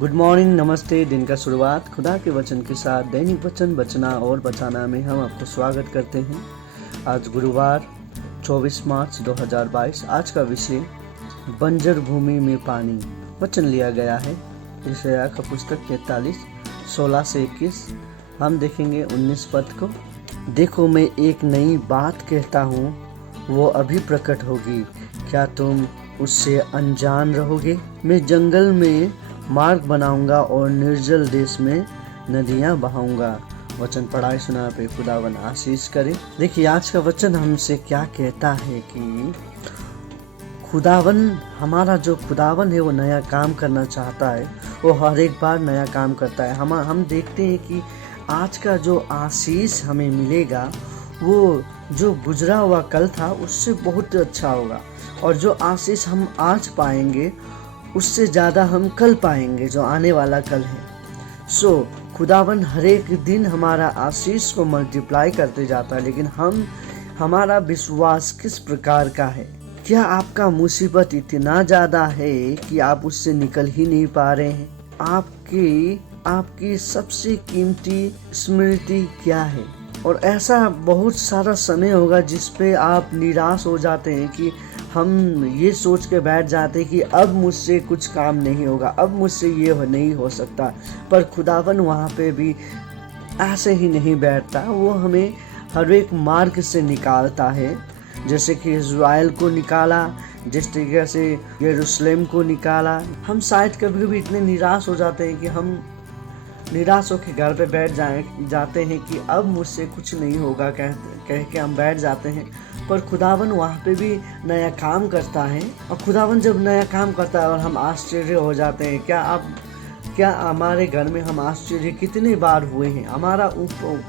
Good morning, नमस्ते। दिन का शुरुआत खुदा के वचन के साथ दैनिक वचन बचना और बचाना में हम आपको स्वागत करते हैं। आज गुरुवार 24 मार्च 2022। आज का विषय बंजर भूमि में पानी। वचन लिया गया है यशायाह का पुस्तक 43:16-21। हम देखेंगे 19 पद को। देखो, मैं एक नई बात कहता हूँ, वो अभी प्रकट होगी, क्या तुम उससे अनजान रहोगे? मैं जंगल में मार्ग बनाऊंगा और निर्जल देश में नदियां बहाऊंगा। वचन पढ़ाई सुना पे खुदावन आशीष करे। देखिए, आज का वचन हमसे क्या कहता है कि खुदावन, हमारा जो खुदावन है वो नया काम करना चाहता है। वो हर एक बार नया काम करता है। हम देखते हैं कि आज का जो आशीष हमें मिलेगा वो जो गुजरा हुआ कल था उससे बहुत अच्छा होगा, और जो आशीष हम आज पाएंगे उससे ज़्यादा हम कल पाएंगे, जो आने वाला कल है। खुदावन हर एक दिन हमारा आशीष को मल्टीप्लाई करते जाता है, लेकिन हमारा विश्वास किस प्रकार का है? क्या आपका मुसीबत इतना ज़्यादा है कि आप उससे निकल ही नहीं पा रहे हैं? आपकी सबसे कीमती स्मृति क्या है? और ऐसा बहुत सारा समय होगा जिस पे आप निराश हो जाते हैं कि हम ये सोच के बैठ जाते हैं कि अब मुझसे कुछ काम नहीं होगा, अब मुझसे ये नहीं हो सकता। पर खुदावन वहाँ पे भी ऐसे ही नहीं बैठता। वो हमें हर एक मार्ग से निकालता है, जैसे कि इज़राइल को निकाला, जिस तरीके से यरूशलेम को निकाला। हम शायद कभी कभी इतने निराश हो जाते हैं कि हम निराश होकर घर पे बैठ जाते हैं कि अब मुझसे कुछ नहीं होगा कह के हम बैठ जाते हैं। पर खुदावन वहाँ पे भी नया काम करता है, और खुदावन जब नया काम करता है और हम आश्चर्य हो जाते हैं। क्या हमारे घर में हम आश्चर्य कितने बार हुए हैं? हमारा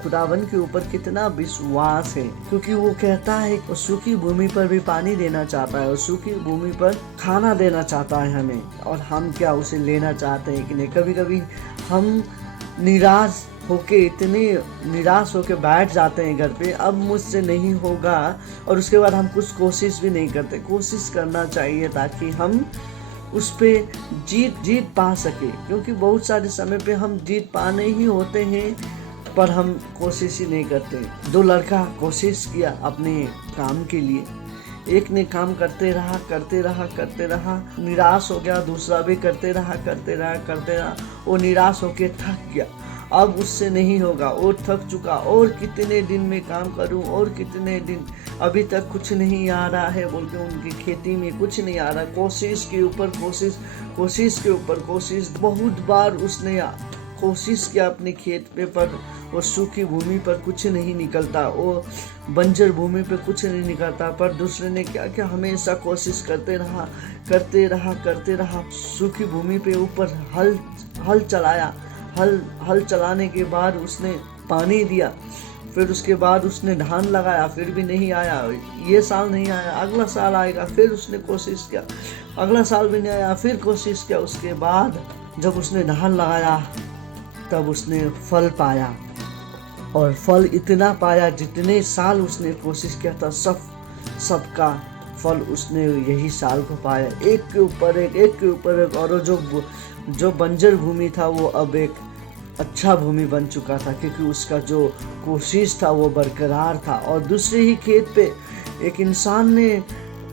खुदावन के ऊपर कितना विश्वास है, क्योंकि वो कहता है कि सूखी भूमि पर भी पानी देना चाहता है और सूखी भूमि पर खाना देना चाहता है हमें, और हम क्या उसे लेना चाहते हैं कि नहीं? कभी कभी हम निराश होके बैठ जाते हैं घर पे, अब मुझसे नहीं होगा, और उसके बाद हम कुछ कोशिश भी नहीं करते। कोशिश करना चाहिए ताकि हम उस पे जीत पा सके, क्योंकि बहुत सारे समय पे हम जीत पाने ही होते हैं पर हम कोशिश ही नहीं करते। दो लड़का कोशिश किया अपने काम के लिए, एक ने काम करते रहा, निराश हो गया, दूसरा भी करते रहा, वो निराश होके थक गया। अब उससे नहीं होगा, और थक चुका, और कितने दिन में काम करूं, और कितने दिन, अभी तक कुछ नहीं आ रहा है बोल के उनकी खेती में कुछ नहीं आ रहा। कोशिश के ऊपर कोशिश, बहुत बार उसने कोशिश किया अपने खेत पे, पर वो सूखी भूमि पर कुछ नहीं निकलता, वो बंजर भूमि पे कुछ नहीं निकलता। पर दूसरे ने क्या किया, हमेशा कोशिश करते रहा, सूखी भूमि पे ऊपर हल चलाया। हल चलाने के बाद उसने पानी दिया, फिर उसके बाद उसने धान लगाया, फिर भी नहीं आया। ये साल नहीं आया, अगला साल आएगा, फिर उसने कोशिश किया, अगला साल भी नहीं आया, फिर कोशिश किया। उसके बाद जब उसने धान लगाया तब उसने फल पाया, और फल इतना पाया जितने साल उसने कोशिश किया था सबका फल उसने यही साल को पाया, एक के ऊपर एक। और जो बंजर भूमि था वो अब एक अच्छा भूमि बन चुका था, क्योंकि उसका जो कोशिश था वो बरकरार था। और दूसरे ही खेत पे एक इंसान ने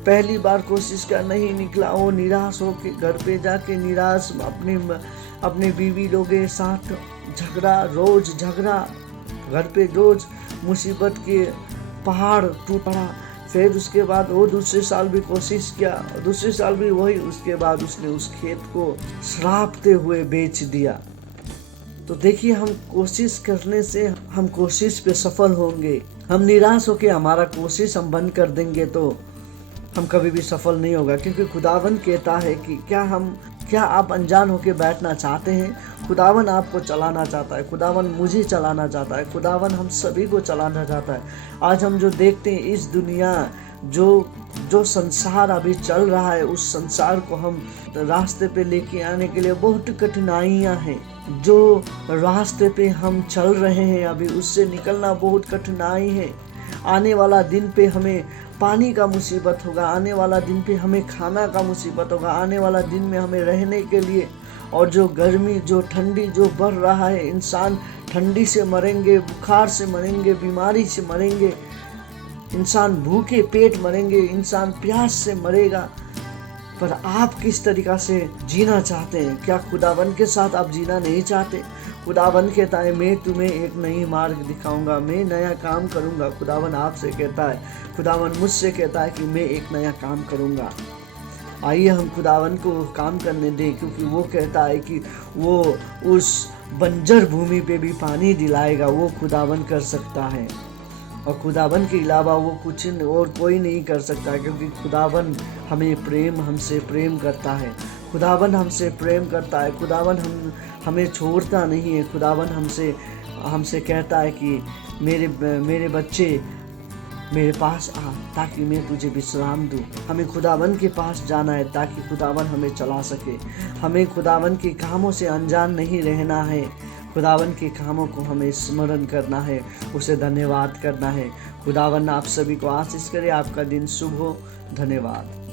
पहली बार कोशिश कर नहीं निकला, वो निराश होके घर पे जाके निराश अपने बीवी लोगों के साथ झगड़ा, घर पे रोज मुसीबत के पहाड़ टूट पड़ा। फिर उसके बाद वो दूसरे साल भी कोशिश किया, दूसरे साल भी वही। उसके बाद उसने उस खेत को श्रापते हुए बेच दिया। तो देखिए, हम कोशिश करने से हम कोशिश पे सफल होंगे। हम निराश होके हमारा कोशिश हम बंद कर देंगे तो हम कभी भी सफल नहीं होगा, क्योंकि खुदावन कहता है कि क्या आप अनजान होके बैठना चाहते हैं? खुदावन आपको चलाना चाहता है, खुदावन मुझे चलाना चाहता है, खुदावन हम सभी को चलाना चाहता है। आज हम जो देखते हैं इस दुनिया, जो संसार अभी चल रहा है, उस संसार को हम रास्ते पे लेके आने के लिए बहुत कठिनाइयां हैं। जो रास्ते पे हम चल रहे हैं अभी, उससे निकलना बहुत कठिनाई है। आने वाला दिन पे हमें पानी का मुसीबत होगा, आने वाला दिन पे हमें खाना का मुसीबत होगा, आने वाला दिन में हमें रहने के लिए और जो गर्मी, जो ठंडी जो बढ़ रहा है, इंसान ठंडी से मरेंगे, बुखार से मरेंगे, बीमारी से मरेंगे, इंसान भूखे पेट मरेंगे, इंसान प्यास से मरेगा। पर आप किस तरीक़ा से जीना चाहते हैं? क्या खुदावन के साथ आप जीना नहीं चाहते? खुदावन कहता है मैं तुम्हें एक नई मार्ग दिखाऊंगा, मैं नया काम करूंगा। खुदावन आपसे कहता है, खुदावन मुझसे कहता है कि मैं एक नया काम करूंगा। आइए हम खुदावन को काम करने दें, क्योंकि वो कहता है कि वो उस बंजर भूमि पे भी पानी दिलाएगा। वो खुदावन कर सकता है और खुदावन के अलावा वो कुछ और कोई नहीं कर सकता, क्योंकि खुदावन हमसे प्रेम करता है। खुदावन हमसे प्रेम करता है। खुदावन हमें छोड़ता नहीं है। खुदावन हमसे कहता है कि मेरे बच्चे मेरे पास आ, ताकि मैं तुझे विश्राम दूं। हमें खुदावन के पास जाना है ताकि खुदावन हमें चला सके। हमें खुदावन के कामों से अनजान नहीं रहना है। खुदावन के कामों को हमें स्मरण करना है, उसे धन्यवाद करना है। खुदावन आप सभी को आशीष करे। आपका दिन शुभ हो। धन्यवाद।